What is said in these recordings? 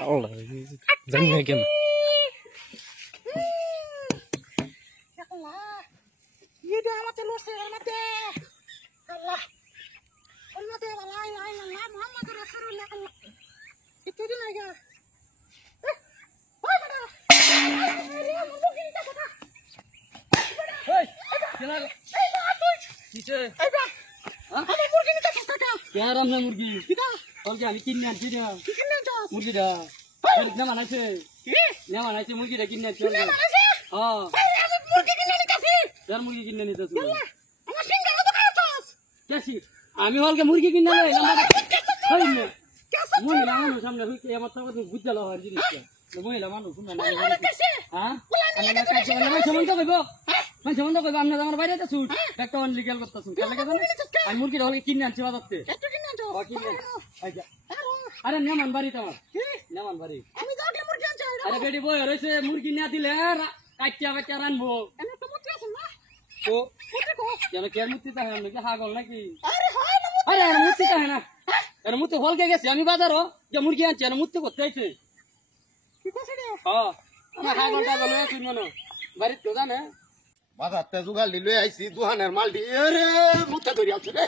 Allah zanne ken ya Allah yede amate lose amate Allah amate la ilaha illallah muhammadur rasulullah Allah itedi naga hoy bada hey kenal kiche aiba আমি মুরগি নিতে টাকা क्या राम ने मुर्गी কিটা और क्या আমি কিনে আনছি না কি কিনে যাস মুরগিটা না মানাইছে না মানাইছে মুরগিটা কিনে আনছি কিনে মানাইছে হ্যাঁ আমি মুরগি কিনে নিতেছি यार मुर्गी किने নিতেছ আমার সিংহ কত খাওয়াছস কেসি আমি হলকে মুরগি কিনে লই লম্বা হই না কেসে মহিলা মানুষ সামনে হইতে আমার তো বুঝালো হর জিনিসটা মহিলা মানুষ শুনে না কেসে হ্যাঁ আমি কাছে আমি সম্বন্ধ কইব আমি সম্বন্ধ কইব আপনি আমার বাইরে আছো একটা অন লিগ্যাল করতেছ কেন আমি মুরগি হলকে কিনে আনছি বাজারতে একটু কিনে আনছো কিনে আচ্ছা আরে নেমান বাড়ি তোমার নেমান বাড়ি আমি যাওকে মুরগি আনছো আরে বেটি বই রইছে মুরগি না দিলে কাটিয়া কাটিয়া রানবো এনে তো মুরগি আছে না তো মুরগি কো যেন কে মুতি তা হয় নাকি হাগল নাকি আরে হয় না আরে মুতি তা হয় না এর মুতে হলকে গেছে আমি বাজারও যে মুরগি আনছি এর মুতে করতে আইছে কি কইছে রে হ্যাঁ আমার হাই ঘন্টা বলে শুনবো না বাড়ির তো জানে বাজার তে জোগাল দিলে আইছি দুহানের মাল দি রে মুতে ধরি আছে রে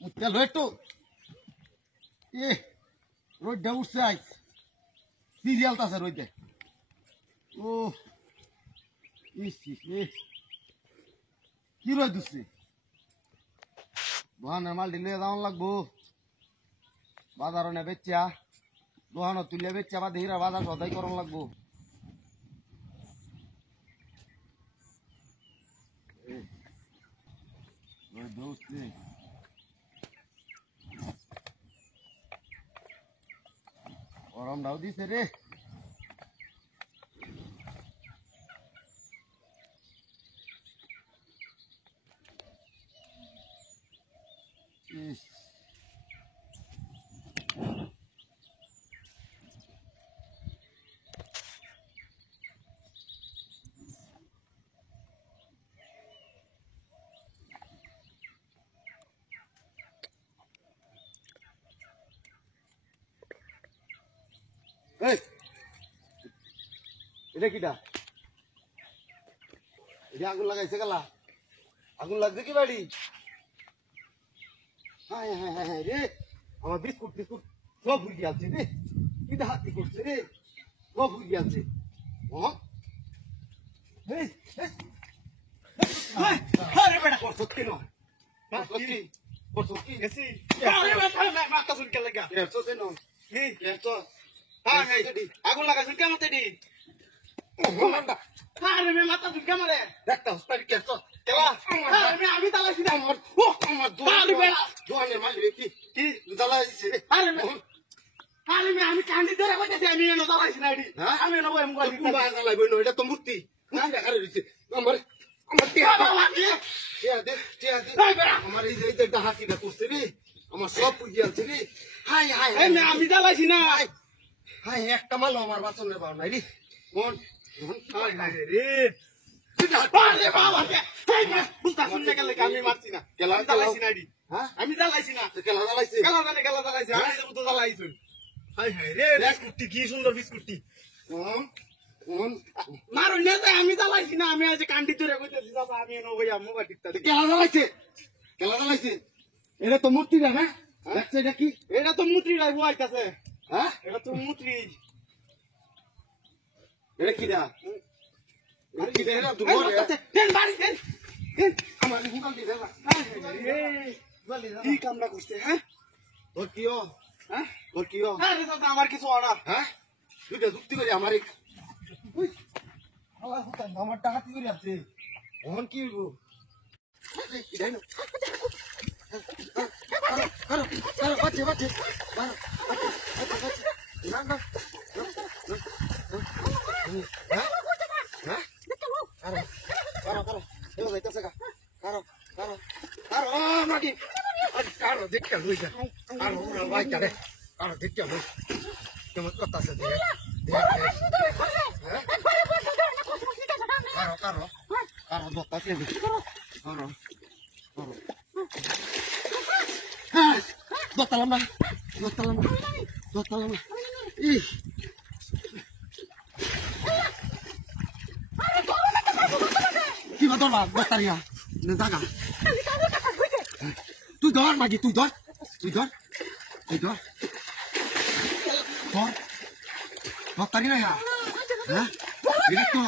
মুতে লই তো এ রোডে উঠছে আইস সিরিয়াল তাছে রোডে ও ইসি এ কি রোদ দিছে দুহানের মাল দিলে যাওয়ান লাগবো বাজারও নে বেচা দোহানো তুলে বেচা বা দেহিরা বাজার সদাই করন লাগবো গরম ডাউ দিছে রে ইস এই এটা কিটা এটা আগুন লাগাইছে গেলা আগুন লাগছে কি বাড়ি হ্যাঁ হ্যাঁ হ্যাঁ হ্যাঁ রে আমার বিস্কুট বিস্কুট সব ভুল গিয়াছে রে কিটা হাতি করছে রে সব ভুল গিয়াছে ও এই এই আরে বেটা করছ কি ন কি করছ কি এসি আরে বেটা মাথা শুনকে লাগা এসো সে ন হে এসো হ্যাঁ হ্যাঁ আগুন লাগাইছেন কেমন তেডি আরে মে মাথা দুর্গা মারে দেখতা হসপিটাল কেছো কেলা আরে আমি তালাইছি না আমার ও আমার দোয়ানের মালি কি তালাইছি আরে মে আমি কান্দি ধরে কইতেছি আমি এনো তালাইছি না এডি আমি এনো বই মুগা দিতে বা তালাইবো ন এটা তো মূর্তি মুর্তি দেখারে দিছে আমার আমার টিয়া টিয়া দে আমার এই যে হাতিটা করছে রে আমার সব পুজি আছে রে হাই হাই আমি তালাইছি না হাই একটা মাল আমার বাসনের পাও নাই রে মন হাই হাই রে আরে বাবা হাই না বুঝতা শুনতে গেলে আমি মারছি না কেলা জ্বালাইছি না রে হ্যাঁ আমি জ্বালাইছি না কেলা জ্বালাইছি কেলা জ্বালাইছি আমি তো জ্বালাইছি হাই হাই রে বিস্কুটটি কি সুন্দর বিস্কুটটি মারো না আমি জ্বালাইছি না আমি আজ কান্ডি ধরে কইতেছি বাবা আমি এনো ভাইয়া মোবাইল টিপতা কেলা জ্বালাইছে এটা তো মূর্তি না দেখছ এটা কি এটা তো মূর্তি রাই বই কাছে হ্যাঁ এটা তো মূর্তি এটা কি দা আরে কি দেরা তুমি দেন বাড়ি দেন আমার হুকাল দি দেবা কি কামনা করতে হ্যাঁ তোর কিও হ্যাঁ তোর কিও আরে দাদা আমার কিছু অর্ডার হ্যাঁ দুইটা যুক্তি করে আমার ওই আমার হুকাল আমার টাকা কি করে আছে ওহন কি হইবো কি দেন কারো বাচ্চা বাচ্চা না না Caro, দেখতে লইছা আর ওরা বাইটা রে আর দেখতে লই কেমন কথা আছে দে কারো কারো কারো দত্তা কে কারো কারো হ্যাঁ দত্তালাম ই কি বাদলা দত্তারিয়া নে জাগা তুই ধর মাগি তুই ধর দত্তারি না হ্যাঁ এটা তো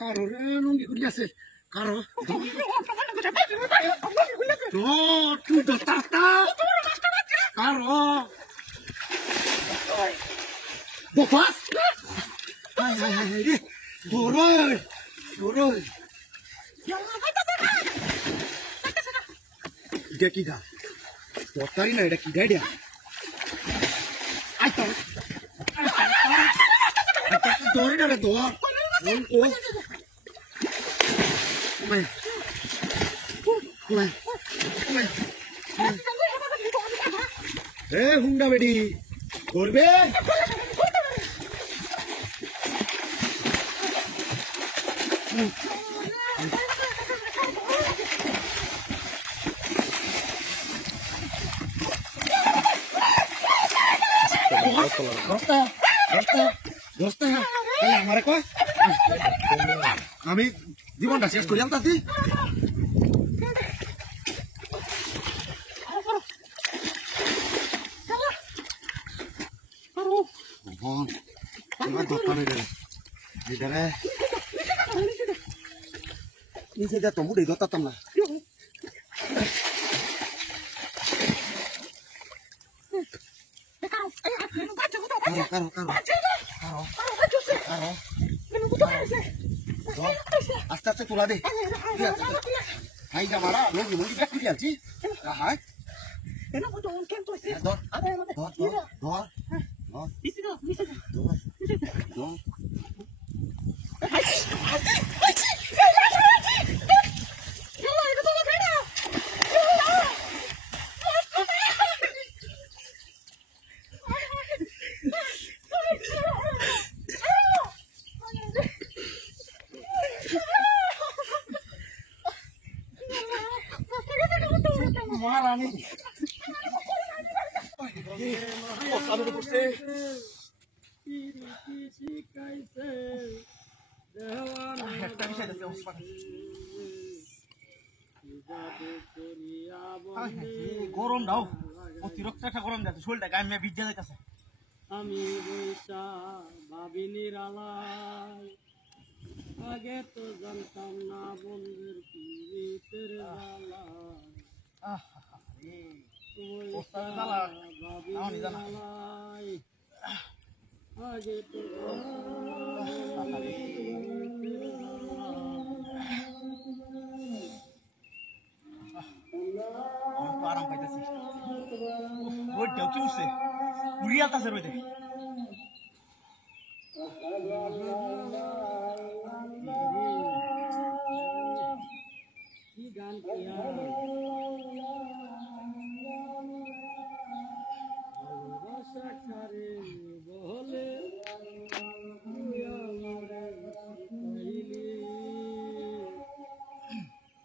কারো রে লুঙ্গি খুলি আছে কারো তো তুই দত্তারটা কারো বফাস হাই রে ধরো এটা কি দা দত্তারি না এটা কি দা এটা আইতো দৌড়ি না রে দৌড় ও এ হুন্ডা বেডি করবে আমারে কয় আমি জীবনটা শেষ করি আলতাছি নিজে যা তমু দেই দতাম না আস্তে আস্তে তোলা দে হাই জামারা লোক লোক ব্যাগ করে আছি হাই ধর ধর ধর ধর মহারানী গরম দাও অতিরিক্ত একটা গরম যাচ্ছে শরীরটা গায়ে ভিজে যাইতেছে আমি বৈশা ভাবিনি রালাই আগে তো জানতাম না বন্ধুর পীড়িতের ভাবিনি রালাই আগে তো আরাম পাইতেছি রোডটাও কি উঠছে উড়িয়ে আলতাছে রোদে কি গান কিয়া ভালোবাসা ছাড়ে বলে তুই আমারে শিখাইলি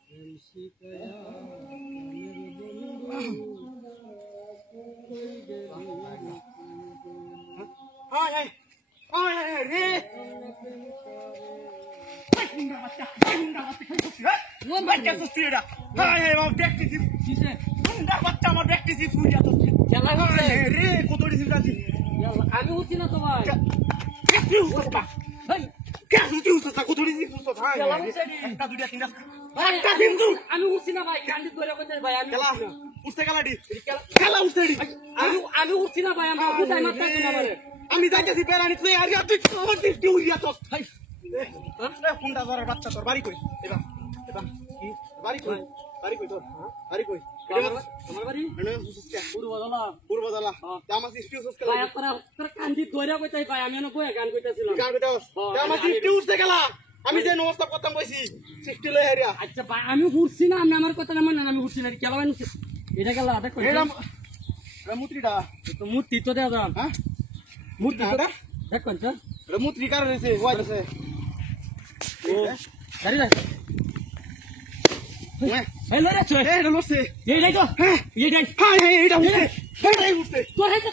প্রেম শিখায়া প্রাণের বন্ধু কই গেলি হাই হাই হাই হাই রে বাচ্চা সুস্থির এটা হাই হাই আমার প্র্যাকটিস কিসে বাচ্চা আমার প্র্যাকটিস ফুরিয়া তো খেলা হচ্ছে রে কত দিন যাচ্ছি আমি উঠছি না তো ভাই কি উঠতা ভাই কি উঠতা কত দিন উঠতা ভাই খেলা হচ্ছে একটা দুইটা তিনটা ভাই একটা কিন্তু আমি উঠছি না ভাই কান্দি ধরে কইতে ভাই আমি খেলা উঠতে গেলাডি খেলা উঠতে আমি উঠছি না ভাই আমি উঠাই মাত্র না ভাই আমি যাইতেছি পেরানি তুই আর তুই আমার দিকে উড়িয়া তো ভাই কোনটা ধরার বাচ্চা তোর বাড়ি কই এবার এবার কি বাড়ি কই বাড়ি কই তোর বাড়ি কই আমার বাড়ি এনে হুসুসকে পূর্বদলা পূর্বদলা আমার সিস্টিউস কে ভাই তোরা কান্দি ধরে কইতে ভাই আমি এনে কই গান কইতাছিলাম গান কইতাস আমার সিস্টিউস কে গেলা আমি যে নমস্কার করতাম কইছি সিস্টি লই হেরিয়া আচ্ছা ভাই আমি উঠছি না আপনি আমার কথা না মানেন আমি উঠছি না কেলা বানি এটা গেল আদা কই এরা মুত্রিটা তো মূর্তি তো দেয়া দাম হ্যাঁ মূর্তি এটা দেখ কোন স্যার এটা মুত্রি কার রইছে ওয়াই রইছে ও গাড়ি রাখ এই লরে চলে এটা লসে এই নাই তো হ্যাঁ এই নাই হ্যাঁ এটা উঠছে এটাই উঠছে তোর হাতে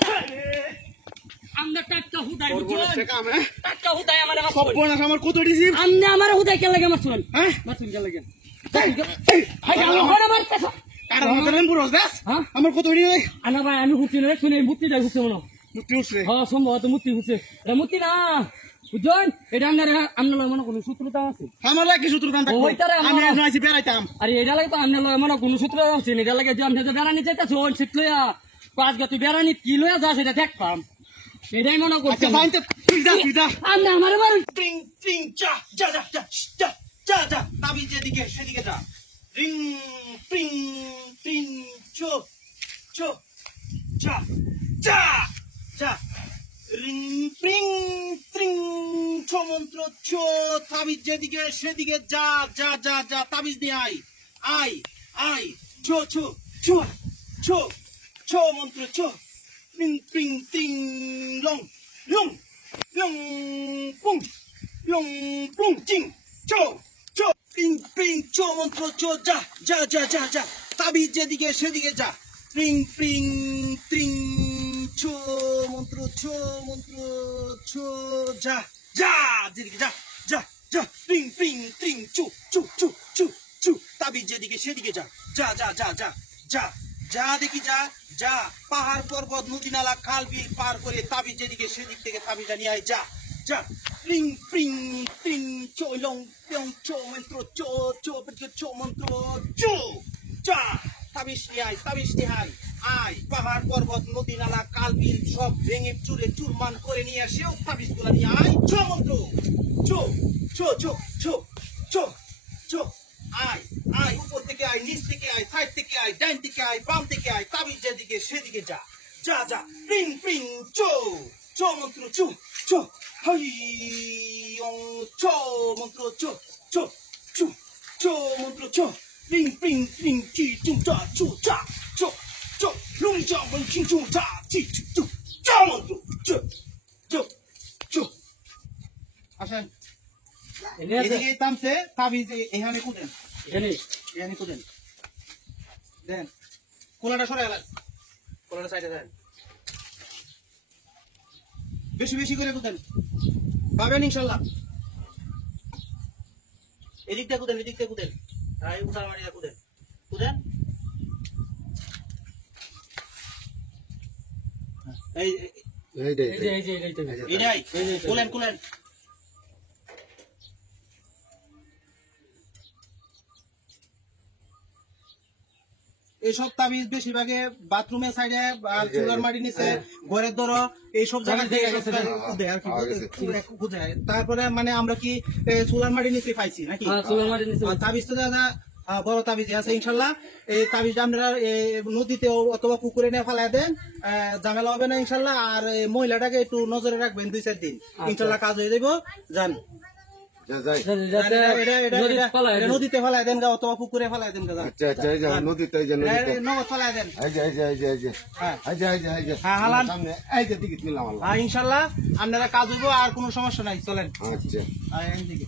আমরা টাকা হুদাই বুঝছেন সে কাম হ্যাঁ টাকা হুদাই আমার আমার সর্বনাশ আমার কত দিছি আমনে আমার হুদাই কে লাগে আমার শুন হ্যাঁ মাসুন কে লাগে এই ভাই আমার ঘরে মারতেছ কার আমাদের লেম্বু রস দাস হ্যাঁ আমার কত দিন আনা ভাই আমি হুতি না শুনে মুতি যাই হুছে মনো মুক্তি উঠছে হ্যাঁ সম্ভবত মুতি হুছে এটা মুতি না বুঝছেন এটা আপনার মনে কোনো সূত্রতা আছে আমার লাগে কি সূত্র দান থাকবো ওইটারে আমি এখন আইছি বেড়াইতাম আরে এটা লাগে তো আপনার মনে কোনো সূত্র আছে এটা লাগে যে আপনি যে বেড়ানি চাইতেছ ওই শীত লইয়া পাঁচ গা তুই বেড়ানি কি লইয়া যা সেটা দেখতাম এটাই মনে করছি আচ্ছা ফাইন তুই যা আপনি আমার বাড়ি টিং টিং চা যা যা যা যা যা যা তাবি যেদিকে সেদিকে যা রিং টিং টিং চো চো যা যা যা রিং টিং টিং ছো মন্ত্র চো তাবিজ যেদিকে সেদিকে যা যা যা যা তাবিজ দিয়ে আই আই চো চো চো চো চো মন্ত্র চো টিং টিং টিং লং লং লং পুং লং পুং চিং চো চো টিং টিং চো মন্ত্র চো যা যা যা যা যা তাবিজ যেদিকে সেদিকে যা টিং টিং টিং চো মন্ত্র ছো মন্ত্র ছো যা যা যেদিকে যা যা যা প্রিং প্রিং প্রিং চু চু চু চু চু তাবিজ যেদিকে সেদিকে যা যা যা যা যা যা যা দেখি যা যা পাহাড় পর্বত নদী নালা খাল বিল পার করে তাবিজ যেদিকে সেদিক থেকে তাবিজটা নিয়ে আয় যা যা প্রিং প্রিং প্রিং চো লং লং চো মন্ত্র চো চো চো মন্ত্র চো যা তাবিজ নিয়ে আয় তাবিজ নিয়ে আয় পাহাড় পর্বত নদী নালা কাল বিল সব ভেঙে চুরে চুরমান করে নিয়ে আসেও তাবিজ গুলা নিয়ে আয় চো মন্ত্র চো চো চো চো চো চো আয় আয় উপর থেকে আয় নিচ থেকে আয় সাইড থেকে আয় ডাইন থেকে আয় বাম থেকে আয় তাবিজ যেদিকে সেদিকে যা যা যা প্রিং প্রিং চো চো মন্ত্র চো চো হাই ও চো মন্ত্র চো চো চো চো মন্ত্র চো প্রিং প্রিং প্রিং চি চু চা চু চা চো চো লুং চা মন চিং চু চা চি চু চু চো মন্ত্র চো চো চো আসেন এনে আছে এদিকে তামছে তাবিজ এখানে কুদেন এখানে এখানে কুদেন দেন কোলাটা সরে গেল কোলাটা সাইডে দেন বেশি বেশি করে কুদেন পাবেন ইনশাল্লাহ এদিকটা কুদেন এই উঠার মারিয়া কুদেন কুদেন এই এই যে এইটাই এটাই কুলেন কুলেন এইসব তাবিজ বেশিরভাগে বাথরুমের সাইডে আর চুলার মাটি নিচে ঘরের ধরো এইসব জায়গায় খুঁজে তারপরে মানে আমরা কি চুলার মাটি নিচে পাইছি নাকি হ্যাঁ চুলার মাটির নিচে আর তাবিজ তো দাদা বড় তাবিজ আছে ইনশাল্লাহ এই তাবিজটা আমরা নদীতে অথবা পুকুরে নিয়ে ফেলাই দেন ঝামেলা হবে না ইনশাল্লাহ আর এই মহিলাটাকে একটু নজরে রাখবেন 2-4 দিন ইনশাল্লাহ কাজ হয়ে যাবো যান নদীতে ফেলাই দেন গা অথবা পুকুরে ফেলাই দেন গা নগদ ফেলাই দেন ইনশাল্লাহ আপনারা কাজ হইব আর কোনো সমস্যা নাই চলেন এইদিকে